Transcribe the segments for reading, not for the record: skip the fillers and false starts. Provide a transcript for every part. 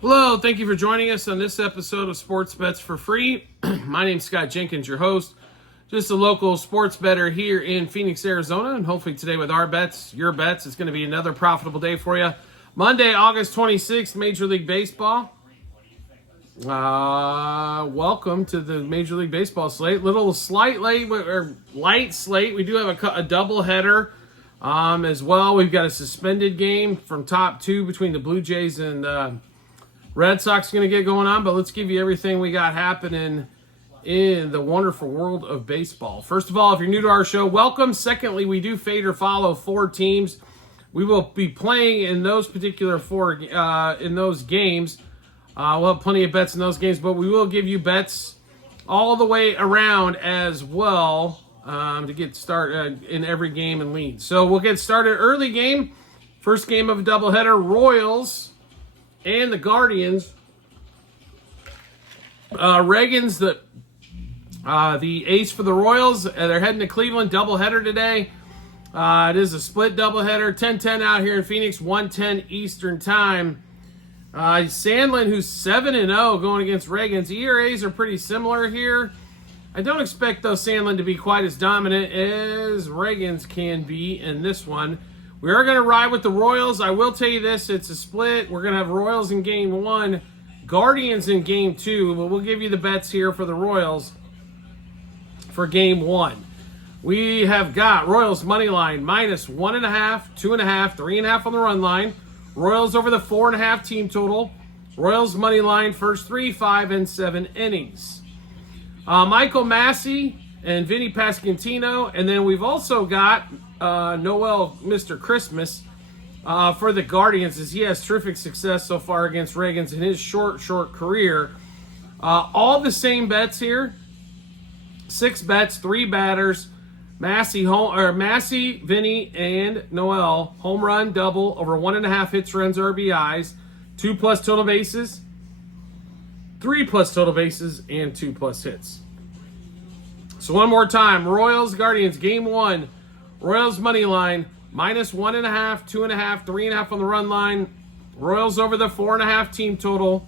Hello, thank you for joining us on this episode of Sports Bets for Free. My name's Scott Jenkins, your host. Just a local sports bettor here in Phoenix, Arizona, and hopefully today with our bets, your bets, it's going to be another profitable day for you. Monday, August 26th, Major League Baseball. Welcome to the Major League Baseball slate. Light slate. We do have a double header as well. We've got a suspended game from top two between the Blue Jays and Red Sox going to get going on, but let's give you everything we got happening in the wonderful world of baseball. First of all, if you're new to our show, welcome. Secondly, we do fade or follow four teams. We will be playing in those particular in those games. We'll have plenty of bets in those games, but we will give you bets all the way around as well to get started in every game and lead. So we'll get started early game. First game of a doubleheader, Royals and the Guardians. Reagan's the ace for the Royals. They're heading to Cleveland, doubleheader today. It is a split doubleheader, 10-10 out here in Phoenix, 1:10 Eastern Time. Sandlin, who's 7-0 going against Reagan's. ERAs are pretty similar here. I don't expect, though, Sandlin to be quite as dominant as Reagan's can be in this one. We are going to ride with the Royals. I will tell you this, it's a split. We're going to have Royals in game one, Guardians in game two, but we'll give you the bets here for the Royals for game one. We have got Royals money line minus 1.5, 2.5, 3.5 on the run line. Royals over the 4.5 team total. Royals money line first 3, 5, and 7 innings. Michael Massey and Vinny Pasquantino, and then we've also got Noel, Mr. Christmas, for the Guardians, as he has terrific success so far against Reagan's in his short career. All the same bets here. 6 bets, 3 batters. Massey, Vinny, and Noel. Home run, double, over 1.5 hits, runs, RBIs. 2+ total bases. 3+ total bases, and 2+ hits. So one more time. Royals, Guardians, game one. Royals money line, minus 1.5, 2.5, 3.5 on the run line. Royals over the 4.5 team total.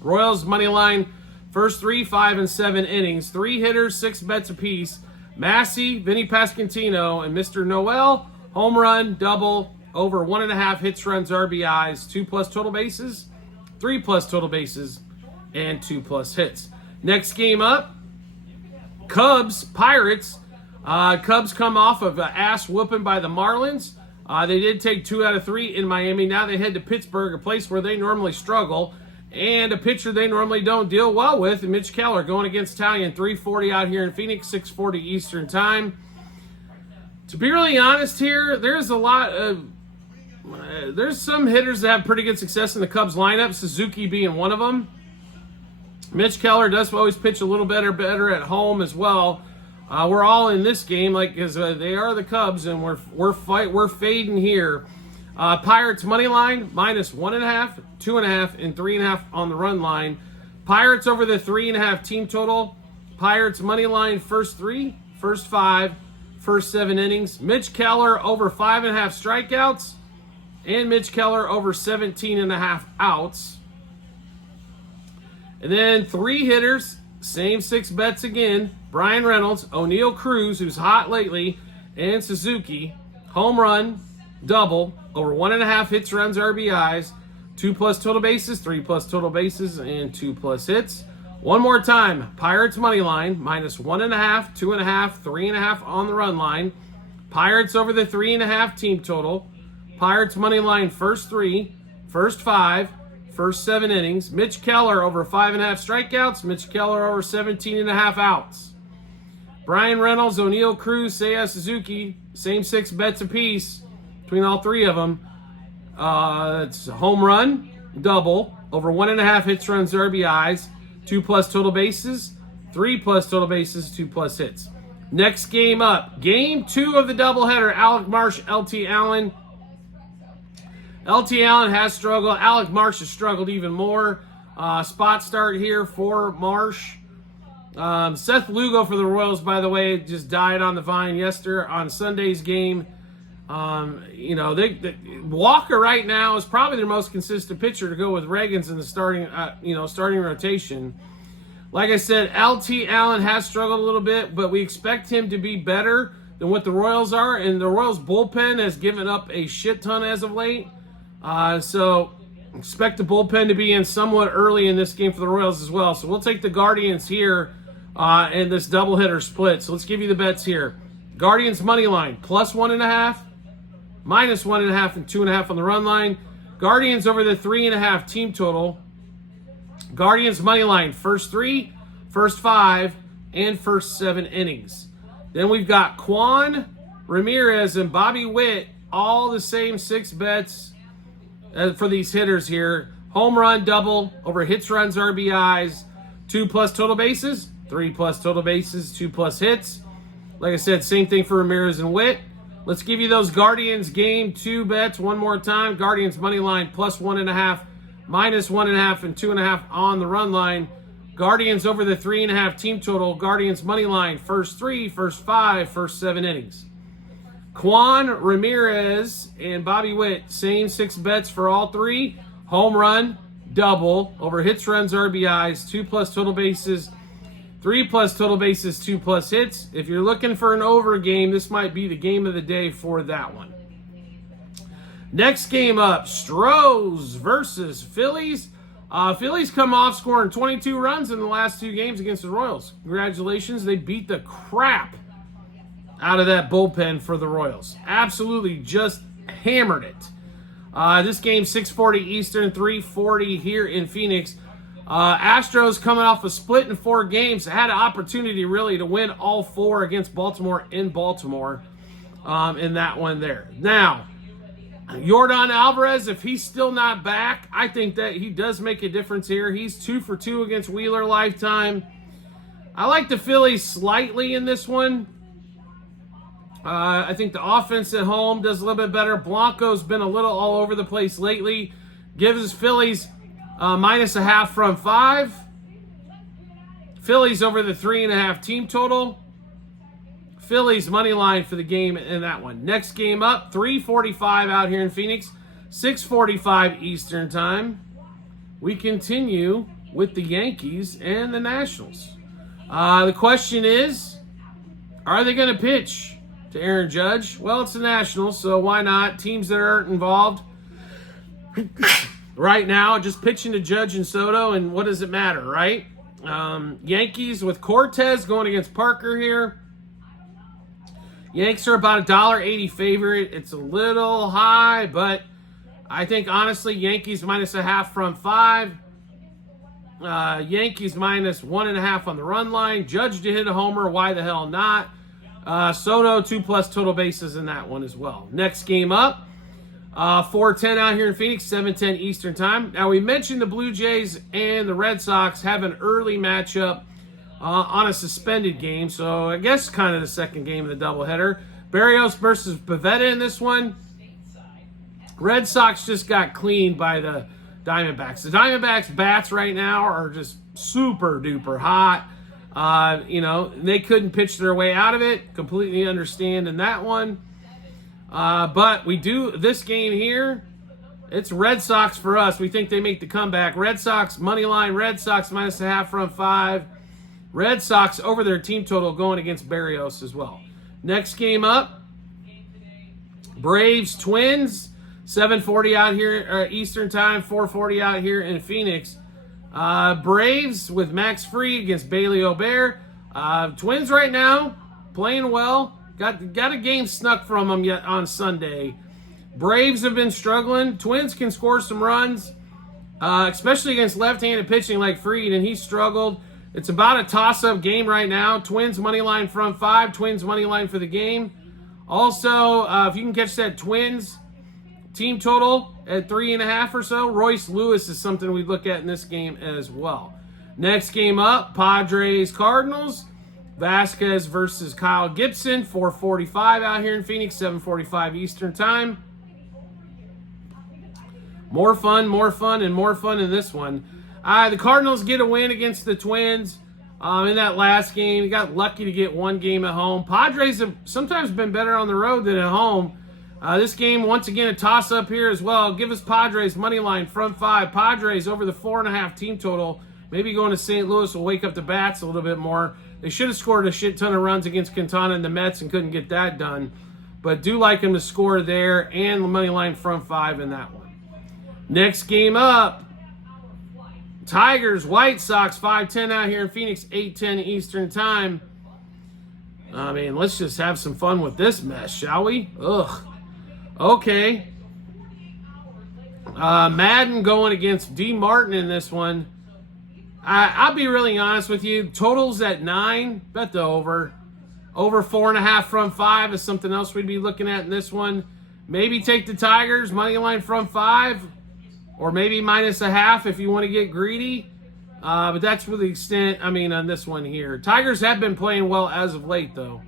Royals money line, first 3, 5, and 7 innings. 3 hitters, 6 bets apiece. Massey, Vinny Pasquantino, and Mr. Noel, home run, double, over 1.5 hits, runs, RBIs, 2+ total bases, 3+ total bases, and 2+ hits. Next game up, Cubs, Pirates. Cubs come off of an ass whooping by the Marlins. They did take 2 out of 3 in Miami. Now they head to Pittsburgh, a place where they normally struggle, and a pitcher they normally don't deal well with, Mitch Keller, going against Italian, 3:40 out here in Phoenix, 6:40 Eastern Time. To be really honest here, there's some hitters that have pretty good success in the Cubs lineup, Suzuki being one of them. Mitch Keller does always pitch a little better at home as well. We're all in this game, because they are the Cubs, and we're fading here. Pirates money line minus 1.5, 2.5, and 3.5 on the run line. Pirates over the 3.5 team total. Pirates money line first 3, first 5, first 7 innings. Mitch Keller over 5.5 strikeouts, and Mitch Keller over 17.5 outs. And then 3 hitters, same 6 bets again. Brian Reynolds, O'Neal Cruz, who's hot lately, and Suzuki. Home run, double, over 1.5 hits, runs, RBIs, 2+ total bases, 3+ total bases, and 2+ hits. One more time, Pirates money line, minus 1.5, 2.5, 3.5 on the run line. Pirates over the 3.5 team total. Pirates money line first 3, first 5, first 7 innings. Mitch Keller over 5.5 strikeouts. Mitch Keller over 17.5 outs. Brian Reynolds, O'Neal Cruz, Seiya Suzuki, same 6 bets apiece between all 3 of them. It's a home run, double, over 1.5 hits, runs, RBIs, 2+ total bases, 3+ total bases, 2+ hits. Next game up, game 2 of the doubleheader, Alec Marsh, LT Allen. LT Allen has struggled. Alec Marsh has struggled even more. Spot start here for Marsh. Seth Lugo for the Royals, by the way, just died on the vine on Sunday's game. Walker right now is probably their most consistent pitcher to go with Reagans in the starting rotation. Like I said, LT Allen has struggled a little bit, but we expect him to be better than what the Royals are, and the Royals bullpen has given up a shit ton as of late. So expect the bullpen to be in somewhat early in this game for the Royals as well. So we'll take the Guardians here in this doubleheader split. So let's give you the bets here. Guardians money line plus 1.5, minus 1.5, and 2.5 on the run line. Guardians over the 3.5 team total. Guardians money line first 3, first 5, and first 7 innings. Then we've got Quan, Ramirez, and Bobby Witt, all the same 6 bets for these hitters here. Home run, double, over hits, runs, RBIs, 2+ total bases, 3+ total bases, 2+ hits. Like I said, same thing for Ramirez and Witt. Let's give you those Guardians game 2 bets one more time. Guardians money line plus 1.5, minus 1.5, and 2.5 on the run line. Guardians over the 3.5 team total. Guardians money line first 3, first 5, first 7 innings. Quan, Ramirez, and Bobby Witt, same 6 bets for all 3. Home run, double, over hits, runs, RBIs, 2+ total bases, 3+ total bases, 2+ hits. If you're looking for an over game, this might be the game of the day for that one. Next game up, Stros versus Phillies. Phillies come off scoring 22 runs in the last 2 games against the Royals. Congratulations. They beat the crap out of that bullpen for the Royals. Absolutely just hammered it. This game, 6:40 Eastern, 3:40 here in Phoenix. Astros coming off a split in 4 games. Had an opportunity really to win all 4 against Baltimore in Baltimore in that one there. Now, Yordan Alvarez, if he's still not back, I think that he does make a difference here. He's 2 for 2 against Wheeler lifetime. I like the Phillies slightly in this one. I think the offense at home does a little bit better. Blanco's been a little all over the place lately. Gives Phillies minus 0.5 from 5. Phillies over the 3.5 team total. Phillies money line for the game in that one. Next game up, 3:45 out here in Phoenix, 6:45 Eastern time. We continue with the Yankees and the Nationals. The question is, are they going to pitch to Aaron Judge? Well, it's the Nationals, so why not? Teams that aren't involved right now, just pitching to Judge and Soto, and what does it matter, right? Yankees with Cortez going against Parker here. Yanks are about $1.80 favorite. It's a little high, but I think, honestly, Yankees minus 0.5 from 5. Yankees minus 1.5 on the run line. Judge to hit a homer. Why the hell not? Soto, 2+ total bases in that one as well. Next game up, 4:10 out here in Phoenix, 7:10 Eastern time. Now, we mentioned the Blue Jays and the Red Sox have an early matchup on a suspended game, so I guess kind of the second game of the doubleheader. Barrios versus Pivetta in this one. Red Sox just got cleaned by the Diamondbacks. The Diamondbacks' bats right now are just super duper hot. They couldn't pitch their way out of it. Completely understand in that one. But we do this game here. It's Red Sox for us. We think they make the comeback. Red Sox money line. Red Sox minus 0.5 from 5. Red Sox over their team total going against Barrios as well. Next game up, Braves Twins, 7:40 out here Eastern time, 4:40 out here in Phoenix. Braves with Max Fried against Bailey O'Bear. Twins right now playing well. Got a game snuck from them yet on Sunday. Braves have been struggling. Twins can score some runs, especially against left-handed pitching like Fried, and he struggled. It's about a toss-up game right now. Twins money line from 5. Twins money line for the game. Also, if you can catch that Twins team total at 3.5 or so, Royce Lewis is something we look at in this game as well. Next game up, Padres Cardinals. Vasquez versus Kyle Gibson, 4:45 out here in Phoenix, 7:45 Eastern time. More fun in this one. The Cardinals get a win against the Twins in that last game. They got lucky to get one game at home. Padres have sometimes been better on the road than at home. This game, once again, a toss-up here as well. Give us Padres money line, front 5. Padres over the 4.5 team total. Maybe going to St. Louis will wake up the bats a little bit more. They should have scored a shit ton of runs against Quintana and the Mets and couldn't get that done. But do like them to score there, and the money line front 5 in that one. Next game up, Tigers, White Sox, 5:10 out here in Phoenix, 8:10 Eastern Time. I mean, let's just have some fun with this mess, shall we? Ugh. Okay. Madden going against D. Martin in this one. I'll be really honest with you. Totals at 9. Bet the over. Over 4.5 front 5 is something else we'd be looking at in this one. Maybe take the Tigers, money line front 5. Or maybe -0.5 if you want to get greedy. But that's for the extent, on this one here. Tigers have been playing well as of late, though.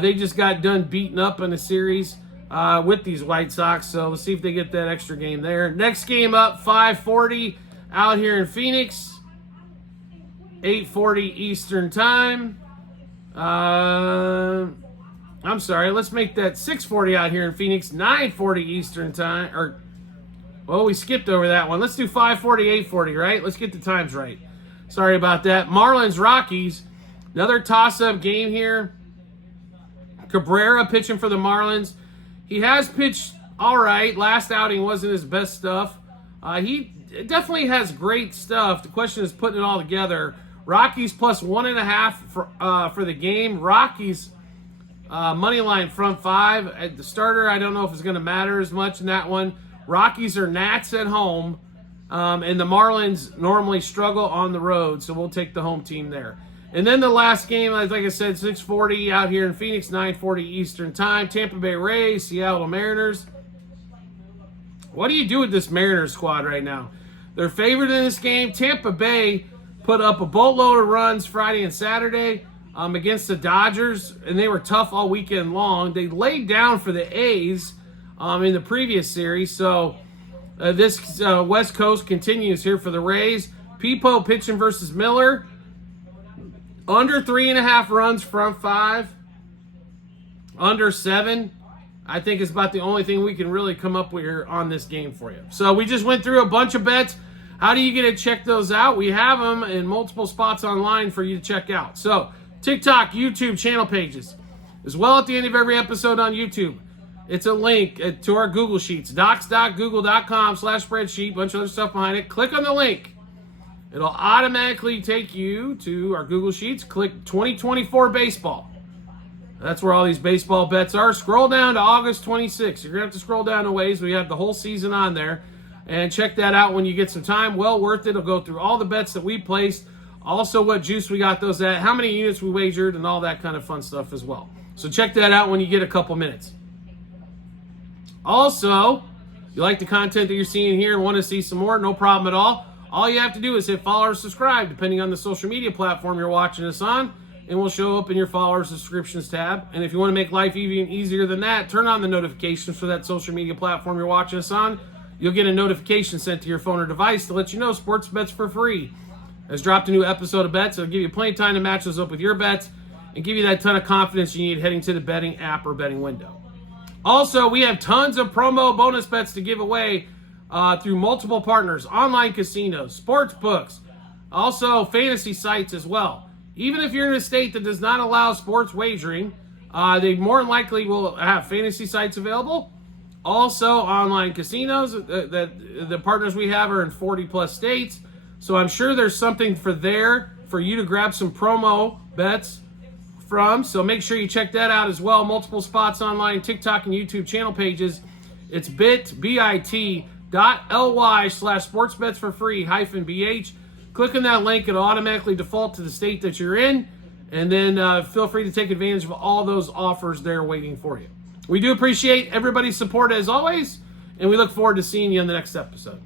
They just got done beating up in a series with these White Sox. So let's see if they get that extra game there. Next game up, 5:40 out here in Phoenix. 8:40 Eastern Time. I'm sorry, let's make that 6:40 out here in Phoenix. 9:40 Eastern Time. Well, we skipped over that one. Let's do 5:40, 8:40, right? Let's get the times right. Sorry about that. Marlins, Rockies. Another toss-up game here. Cabrera pitching for the Marlins. He has pitched all right. Last outing wasn't his best stuff. He definitely has great stuff. The question is putting it all together. Rockies plus 1.5 for the game. Rockies money line front 5. At the starter, I don't know if it's going to matter as much in that one. Rockies are Nats at home, and the Marlins normally struggle on the road, so we'll take the home team there. And then the last game, like I said, 6:40 out here in Phoenix, 9:40 Eastern Time. Tampa Bay Rays, Seattle Mariners. What do you do with this Mariners squad right now? They're favored in this game. Tampa Bay put up a boatload of runs Friday and Saturday against the Dodgers, and they were tough all weekend long. They laid down for the A's in the previous series. So this West Coast continues here for the Rays. Peepo pitching versus Miller. Under 3.5 runs front 5. Under 7. I think is about the only thing we can really come up with here on this game for you. So we just went through a bunch of bets. How do you get to check those out? We have them in multiple spots online for you to check out. So TikTok, YouTube channel pages. As well at the end of every episode on YouTube. It's a link to our Google Sheets, docs.google.com/spreadsheet, bunch of other stuff behind it. Click on the link. It'll automatically take you to our Google Sheets. Click 2024 baseball. That's where all these baseball bets are. Scroll down to August 26th. You're going to have to scroll down a ways. We have the whole season on there. And check that out when you get some time. Well worth it. It'll go through all the bets that we placed. Also what juice we got those at, how many units we wagered, and all that kind of fun stuff as well. So check that out when you get a couple minutes. Also, if you like the content that you're seeing here and want to see some more, no problem at all. All you have to do is hit follow or subscribe, depending on the social media platform you're watching us on, and we'll show up in your follower subscriptions tab. And if you want to make life even easier than that, turn on the notifications for that social media platform you're watching us on. You'll get a notification sent to your phone or device to let you know Sports Bets for Free has dropped a new episode of bets. It'll give you plenty of time to match those up with your bets and give you that ton of confidence you need heading to the betting app or betting window. Also, we have tons of promo bonus bets to give away through multiple partners, online casinos, sports books, also fantasy sites as well. Even if you're in a state that does not allow sports wagering, they more than likely will have fantasy sites available. Also, online casinos. The partners we have are in 40 plus states. So I'm sure there's something for you to grab some promo bets from. So make sure you check that out as well. Multiple spots online, TikTok and YouTube channel pages. It's bit.ly/sportsbetsforfree-bh. Click on that link. It'll automatically default to the state that you're in. And then feel free to take advantage of all those offers there waiting for you. We do appreciate everybody's support as always. And we look forward to seeing you in the next episode.